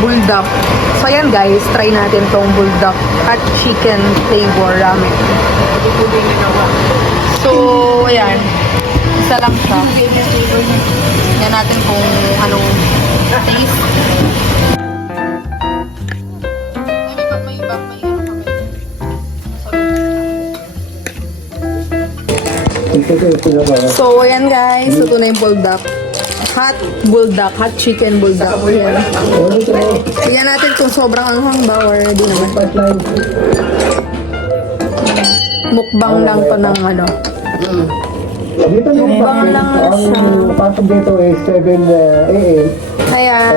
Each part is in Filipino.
bulldog. So ayan guys, try natin tong bulldog at chicken flavor ramen. So ayan, isa lang siya. Tingnan natin kung anong taste. So ayan guys, ito na yung bulldog. Bulldog, hot chicken bulldog. Ayan. Tingnan natin kung sobrang anghang ba or di naman. Mukbang lang to ng ano. Mukbang lang siya. Pasok dito is 7 a.m. Ayan.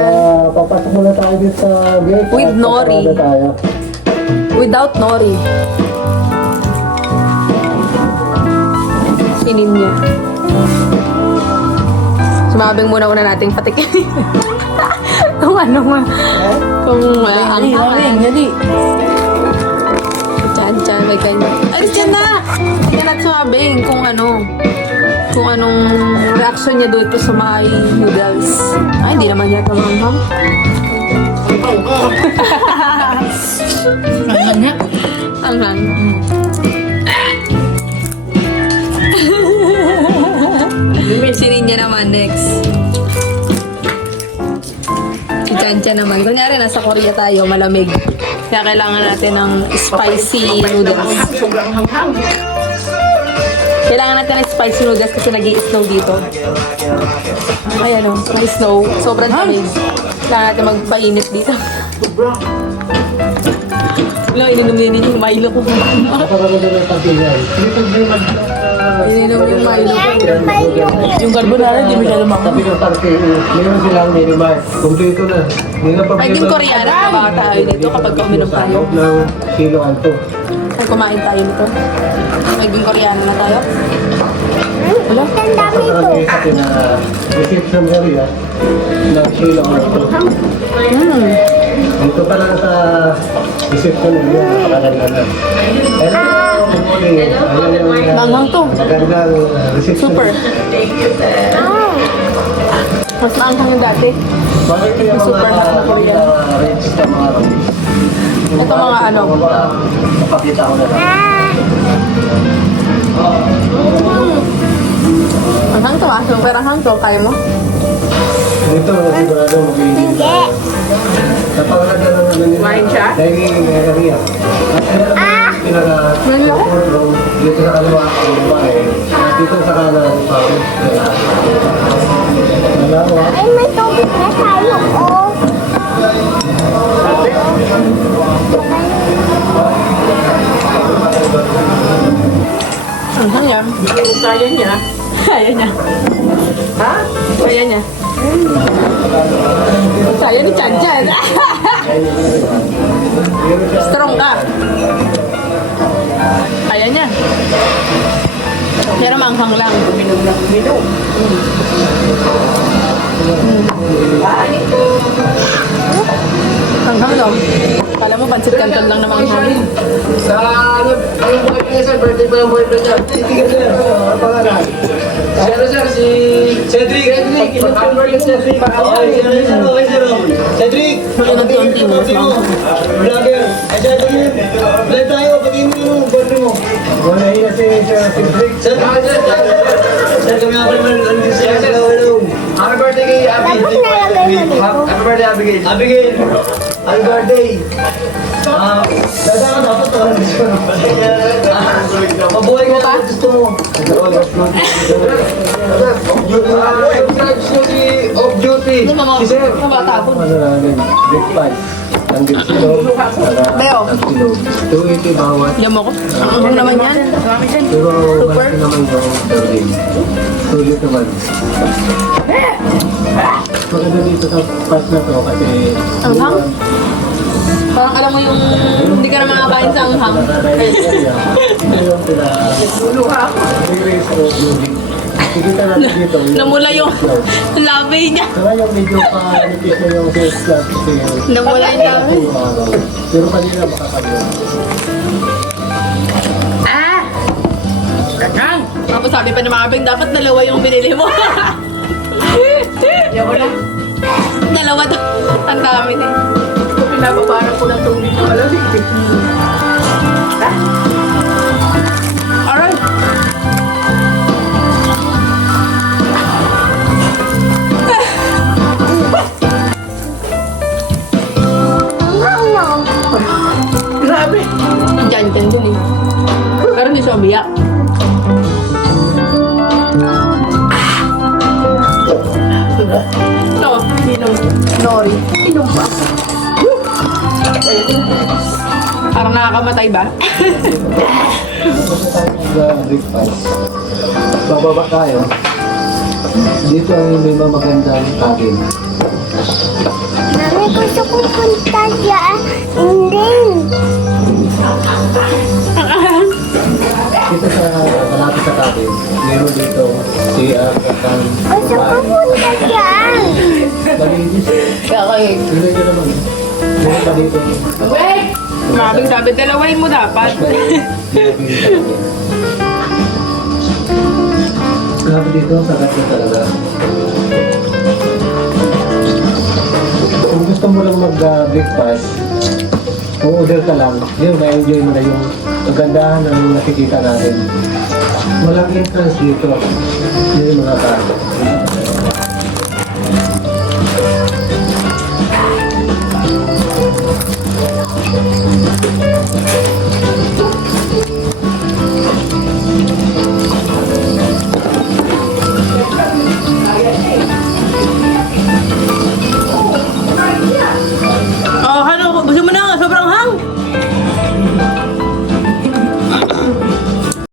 Papasok muna tayo dito sa gate. With nori. Without nori. Sinin niya. Sumabing muna nating patikin. Kung ano man. Kung anghang. Dali. Chan, may ganyan. Alis dyan na! Hindi ka na sumabing kung anong reaction niya doon sa my noodles. Ay, hindi naman niya kamanghang. Anghang. Sinin niya naman next. Si Chancha naman. Kunyari, nasa Korea tayo, malamig. Kaya kailangan natin ng spicy noodles. Kailangan natin ng spicy noodles kasi nag-i-snow dito. Ayan o, may snow. Sobrang lamig. Kailangan natin magpainit dito. Wala, ininom din yung Milo ko. Ininom yung Milo ko. Yung carbonara, di masyado makakita. Sabi ng parke, meron silang minimart. Kompleto na. Naging Koreano na ba tayo dito kapag uminom tayo? Loob ng kiloan to. Ay, kumain tayo nito. Naging Koreano na tayo. Wala? Nakalagay sa akin na receipt from Korea ng kiloan to. Dito pa lang sa receipt from Korea, nakalagay na. Manghang to. Magandang receipt. Super. Mas maanghang yung dati. Bakit kaya Super hot na Korean. rich na mga rupees? Ito mga ano. Napakita ko na lang. Anghang to ah. Super anghang to. Kaya mo? Dito, sigurado mag-iinit. Napakaganda ng ano nila. Wine siya? Dining area. At pinaka-courtroom, dito sa kaliwa ang babae. At dito sa kanan, dalawa. Ay, may tubig na tayo, oh. Anghang yan. Kaya niya. Kaya niya. Ha? Kaya niya. Kaya ni Chanchan. Strong ka. Kaya niya. Pero manghang lang. Minom lang, minom. Manghang daw. Kala mo, pansit canton lang na manghang. Sa ano boyfriend niya, sir? Birthday pa yung boyfriend niya. Titigan sir. Ano pangalan? Sir, sir, si Cedric. Cedric, happy birthday, Cedric. Cedric, Konti mo, mas manghang. vlogger. Ay, Cedric, vlog tayo. Pagin mo yung birthday mo. Wala yun si Cedric. Sir, sir, kami nga pala hello. Happy birthday kay Abby. Happy birthday, Abigail. Abigail. Happy birthday. Dadaan dapat to. Mabuhay ka pa? Gusto mo. Off duty. Si Sir. Mamatapon. Ano namin? Breakfast. Ang dito. Beo. 280 bawat. Diyan mo ko. Ang naman yan. Pero Super. malaki naman yung sulit naman. Maganda dito sa part na to kasi Anghang? Parang alam mo yung hindi ka na makakain sa anghang. Ngayon sila re-raise o building. Kikita natin dito. Namula yung labi niya. Saka yung medyo pa-nipis na yung sales club kasi Namula yung labi. pero kanina makapagod. Tapos sabi pa ng mga kaping, dapat dalawa yung binili mo. Yan wala. Dalawa to. Ang dami din. Pinapaparang ko ng tubig ko. Alam, dikdik. Aray! Ano? Grabe. Diyan dun eh. Pero hindi siya umiyak. Ito, Inom. Nori. Inom pa. Parang nakakamatay ba? Breakfast. Bababa tayo. Dito ang may mga magandang cabin. Mami, gusto ko punta dyan. Hindi. Dito sa malapit sa cabin, meron dito si Gusto ko punta dyan. Malinis. Kakain. Tignan nyo naman. Meron pa dito. Wait! Mabing sabi, dalawain mo dapat. Grabe dito, sagat na talaga. Kung gusto mo lang mag-breakfast, order ka lang, yun, ma-enjoy mo na yung kagandahan ng nakikita natin. Walang entrance dito. Yun yung mga kain.